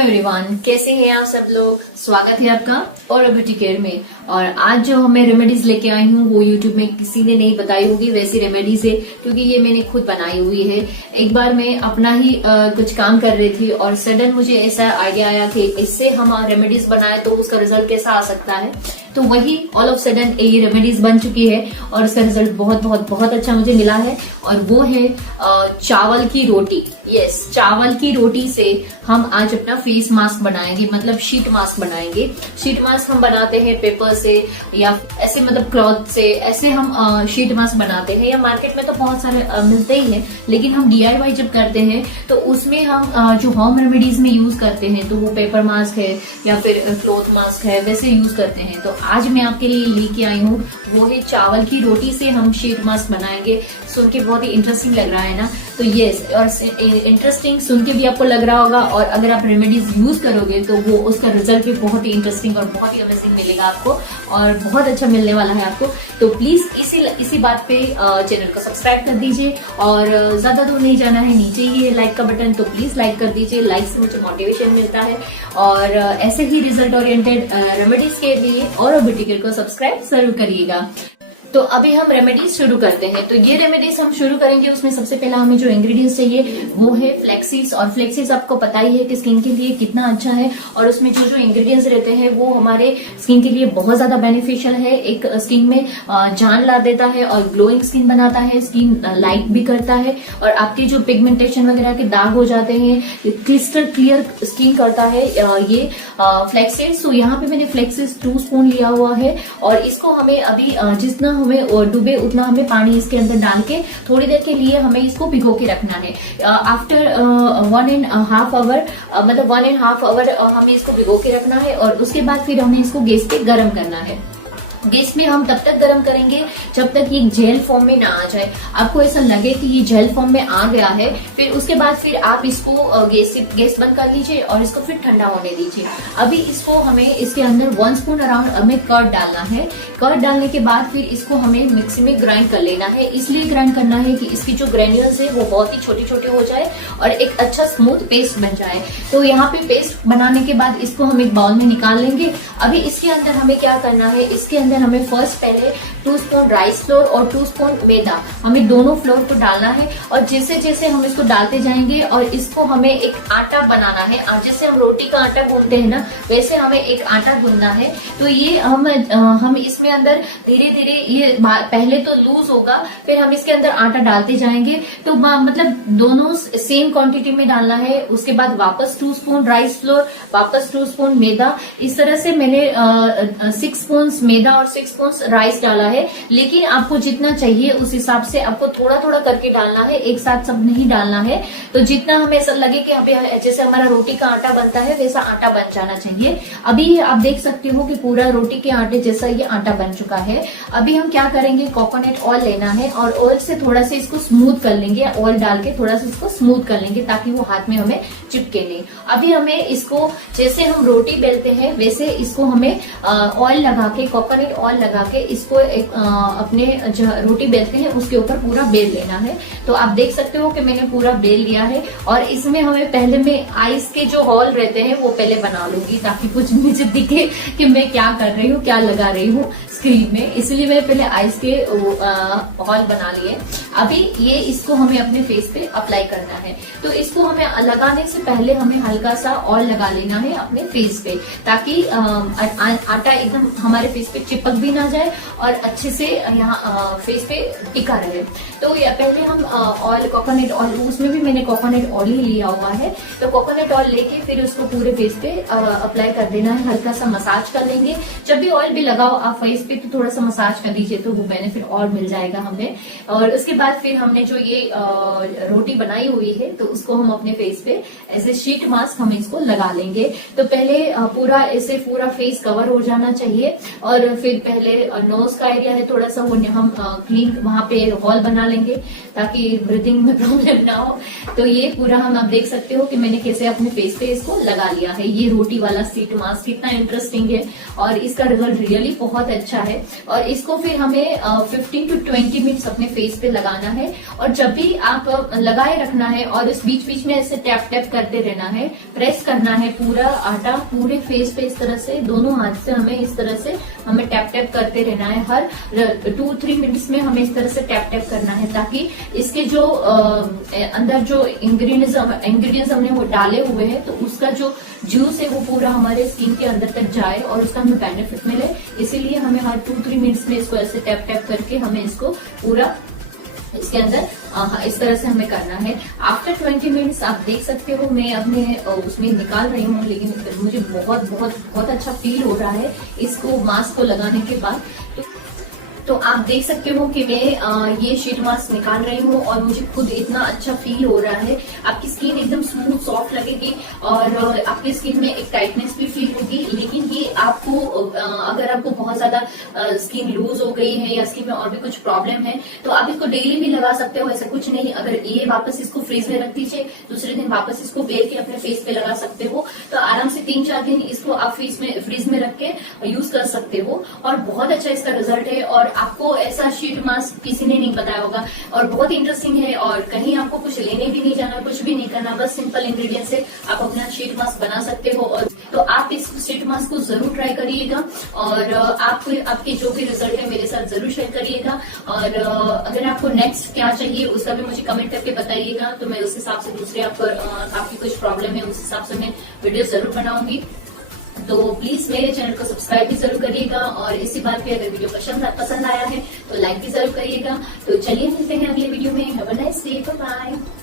Everyone, कैसे हैं आप सब लोग। स्वागत है आपका और ब्यूटी केयर में। और आज जो मैं रेमेडीज लेके आई हूँ वो यूट्यूब में किसी ने नहीं बताई होगी वैसी रेमेडीज है, क्योंकि ये मैंने खुद बनाई हुई है। एक बार मैं अपना ही कुछ काम कर रही थी और सडन मुझे ऐसा आइडिया आया कि इससे हम रेमेडीज बनाए तो उसका रिजल्ट कैसा आ सकता है। तो वही ऑल ऑफ सडन ये रेमेडीज बन चुकी है और उसका रिजल्ट बहुत बहुत बहुत अच्छा मुझे मिला है। और वो है चावल की रोटी। यस, चावल की रोटी से हम आज अपना फेस मास्क बनाएंगे, मतलब शीट मास्क बनाएंगे। शीट मास्क हम बनाते हैं पेपर से या ऐसे मतलब क्लॉथ से, ऐसे हम शीट मास्क बनाते हैं। या मार्केट में तो बहुत सारे मिलते ही हैं, लेकिन हम DIY जब करते हैं तो उसमें हम जो होम रेमेडीज में यूज करते हैं तो वो पेपर मास्क है या फिर क्लॉथ मास्क है, वैसे यूज करते हैं। तो आज मैं आपके लिए लेके आई हूँ वो है चावल की रोटी से हम शीट मास्क बनाएंगे। सुन के बहुत ही इंटरेस्टिंग लग रहा है ना। तो यस, और इंटरेस्टिंग सुन के भी आपको लग रहा होगा, और अगर आप रेमेडीज यूज करोगे तो वो उसका रिजल्ट भी बहुत ही इंटरेस्टिंग और बहुत ही अमेजिंग मिलेगा आपको, और बहुत अच्छा मिलने वाला है आपको। तो प्लीज इसी बात पे चैनल को सब्सक्राइब कर दीजिए, और ज्यादा दूर नहीं जाना है, नीचे ही है लाइक का बटन, तो प्लीज लाइक कर दीजिए। लाइक से मुझे मोटिवेशन मिलता है, और ऐसे ही रिजल्ट ओरिएंटेड रेमेडीज के लिए और ब्यूटी केयर को सब्सक्राइब जरूर करिएगा। तो अभी हम रेमेडीज शुरू करते हैं। तो ये रेमेडीज हम शुरू करेंगे, उसमें सबसे पहला हमें जो इंग्रेडिएंट्स चाहिए वो है फ्लेक्सीड्स। और फ्लेक्सीड्स आपको पता ही है कि स्किन के लिए कितना अच्छा है, और उसमें जो जो इंग्रेडिएंट्स रहते हैं वो हमारे स्किन के लिए बहुत ज्यादा बेनिफिशियल है। एक स्किन में जान ला देता है और ग्लोइंग स्किन बनाता है, स्किन लाइट भी करता है, और आपके जो पिगमेंटेशन वगैरह के दाग हो जाते हैं क्रिस्टल क्लियर स्किन करता है ये फ्लेक्सीड्स। तो यहाँ पे मैंने फ्लेक्सीड्स 2 स्पून लिया हुआ है, और इसको हमें अभी जितना हमें डूबे उतना हमें पानी इसके अंदर डाल के थोड़ी देर के लिए हमें इसको भिगो के रखना है। आफ्टर 1.5 आवर, मतलब 1.5 आवर हमें इसको भिगो के रखना है, और उसके बाद फिर हमें इसको गैस पे गर्म करना है। गैस में हम तब तक गर्म करेंगे जब तक ये जेल फॉर्म में ना आ जाए। आपको ऐसा लगे कि ये जेल फॉर्म में आ गया है, फिर उसके बाद फिर आप इसको गैस बंद कर लीजिए और इसको फिर ठंडा होने दीजिए। अभी इसको हमें इसके अंदर 1 स्पून अराउंड हमें कर्ड डालना है। कर्ड डालने के बाद फिर इसको हमें मिक्सी में ग्राइंड कर लेना है। इसलिए ग्राइंड करना है कि इसकी जो ग्रेन्यूल्स है वो बहुत ही छोटे छोटे हो जाए और एक अच्छा स्मूथ पेस्ट बन जाए। तो यहाँ पे पेस्ट बनाने के बाद इसको हम एक बाउल में निकाल लेंगे। अभी इसके अंदर हमें क्या करना है, इसके अंदर हमें फर्स्ट पहले 2 स्पून राइस फ्लोर और 2 स्पून मैदा, हमें दोनों फ्लोर को डालना है। और जैसे जैसे हम इसको डालते जाएंगे और इसको हमें एक आटा बनाना है। जैसे हम रोटी का आटा गूंथते हैं ना, वैसे हमें एक आटा गूंथना है। तो ये हम इसमें अंदर धीरे धीरे, ये पहले तो लूज होगा, फिर हम इसके अंदर आटा डालते जाएंगे। तो मतलब दोनों सेम क्वांटिटी में डालना है। उसके बाद वापस 2 स्पून राइस फ्लोर, वापस 2 स्पून मैदा। इस तरह से मैंने 6 स्पून मैदा और 6 स्पून राइस डाला है। लेकिन आपको जितना चाहिए उस हिसाब से आपको थोड़ा थोड़ा करके डालना है, एक साथ सब नहीं डालना है। तो जितना हमें ऐसा लगे कि जैसे हमारा रोटी का आटा बनता है वैसा आटा बन जाना चाहिए। अभी आप देख सकते हो कि पूरा रोटी के आटे जैसा ये आटा बन चुका है। अभी हम क्या करेंगे, कोकोनट ऑयल लेना है और ऑयल से थोड़ा सा इसको स्मूथ कर लेंगे। ऑयल डाल के थोड़ा सा इसको स्मूथ कर लेंगे ताकि वो हाथ में हमें चिपके नहीं। अभी हमें इसको, जैसे हम रोटी बेलते हैं वैसे इसको हमें ऑयल लगा के, कोकोनट ऑयल लगा के इसको अपने जो रोटी बेलते हैं उसके ऊपर पूरा बेल लेना है। तो आप देख सकते हो कि मैंने पूरा बेल लिया है। और इसमें हमें पहले में आइस के जो हॉल रहते हैं वो पहले बना लूंगी, ताकि कुछ मुझे दिखे कि मैं क्या कर रही हूँ, क्या लगा रही हूँ स्क्रीन में। इसलिए मैंने पहले आइस के हॉल बना लिए। अभी ये इसको हमें अपने फेस पे अप्लाई करना है। तो इसको हमें लगाने से पहले हमें हल्का सा ऑयल लगा लेना है अपने फेस पे, ताकि आटा एकदम हमारे फेस पे चिपक भी ना जाए और अच्छे से यहाँ फेस पे टिका रहे। तो पहले हम ऑयल, कोकोनट ऑयल, उसमें भी मैंने कोकोनट ऑयल ही लिया हुआ है। तो कोकोनट ऑयल लेके फिर उसको पूरे फेस पे अप्लाई कर देना है, हल्का सा मसाज कर लेंगे। जब भी ऑयल भी लगाओ आप फेस पे तो थोड़ा सा मसाज कर दीजिए, तो वो बेनिफिट और मिल जाएगा हमें। और उसके बाद फिर हमने जो ये रोटी बनाई हुई है तो उसको हम अपने फेस पे ऐसे शीट मास्क हम इसको लगा लेंगे। तो पहले पूरा ऐसे पूरा फेस कवर हो जाना चाहिए, और फिर पहले नोज का आइडिया है थोड़ा सा वो हम क्लीन वहां पे हॉल बना लेंगे ताकि ब्रीथिंग में प्रॉब्लम ना हो। तो ये पूरा हम आप देख सकते हो कि मैंने कैसे अपने फेस पे इसको लगा लिया है। ये रोटी वाला शीट मास्क कितना इंटरेस्टिंग है और इसका रिजल्ट रियली बहुत अच्छा है। और इसको फिर हमें 15 to 20 मिनट्स अपने फेस पे लगाना है और जब भी आप लगाए रखना है और इस बीच बीच में ऐसे टैप टैप करते रहना है, प्रेस करना है पूरा आटा पूरे फेस पे इस तरह से दोनों हाथ से हमें इस तरह से हमें टैप टैप करते रहना है। हर 2-3 मिनट्स में हमें इस तरह से टैप टैप करना है ताकि इसके जो अंदर जो इंग्रेडिएंट्स हमने वो डाले हुए हैं तो उसका जो जूस है वो पूरा हमारे स्किन के अंदर तक जाए और उसका हमें बेनिफिट मिले। इसीलिए हमें हर 2-3 मिनट्स में इसको ऐसे टैप टैप करके हमें इसको पूरा इसके अंदर इस तरह से हमें करना है। आफ्टर 20 मिनट्स आप देख सकते हो मैं अपने उसमें निकाल रही हूँ, लेकिन मुझे बहुत बहुत बहुत अच्छा फील हो रहा है इसको मास्क को लगाने के बाद। तो आप देख सकते हो कि मैं ये शीट मास्क निकाल रही हूँ और मुझे खुद इतना अच्छा फील हो रहा है। आपकी स्किन एकदम स्मूथ सॉफ्ट लगेगी और आपकी स्किन में एक टाइटनेस भी फील होगी। लेकिन ये आपको अगर आपको बहुत ज्यादा स्किन लूज हो गई है या स्किन में और भी कुछ प्रॉब्लम है तो आप इसको डेली भी लगा सकते हो, ऐसा कुछ नहीं। अगर ये वापस इसको फ्रीज में रख दीजिए, दूसरे दिन वापस इसको बेर के अपने फेस पे लगा सकते हो, तो आराम से 3-4 दिन इसको आप फ्रीज में रख के यूज कर सकते हो और बहुत अच्छा इसका रिजल्ट है। और आपको ऐसा शीट मास्क किसी ने नहीं बताया होगा और बहुत इंटरेस्टिंग है और कहीं आपको कुछ लेने भी नहीं जाना, कुछ भी नहीं करना, बस सिंपल इंग्रेडिएंट से आप अपना शीट मास्क बना सकते हो। और तो आप इस शीट मास्क को जरूर ट्राई करिएगा और आपको आपके जो भी रिजल्ट है मेरे साथ जरूर शेयर करिएगा। और अगर आपको नेक्स्ट क्या चाहिए उसका भी मुझे कमेंट करके बताइएगा, तो मैं उस हिसाब से दूसरे आपकी कुछ प्रॉब्लम है उस हिसाब से मैं वीडियो जरूर बनाऊंगी। तो प्लीज मेरे चैनल को सब्सक्राइब भी जरूर करिएगा और इसी बात पे अगर वीडियो पसंद आया है तो लाइक भी जरूर करिएगा। तो चलिए मिलते हैं अगले वीडियो में। Have a nice day, bye bye.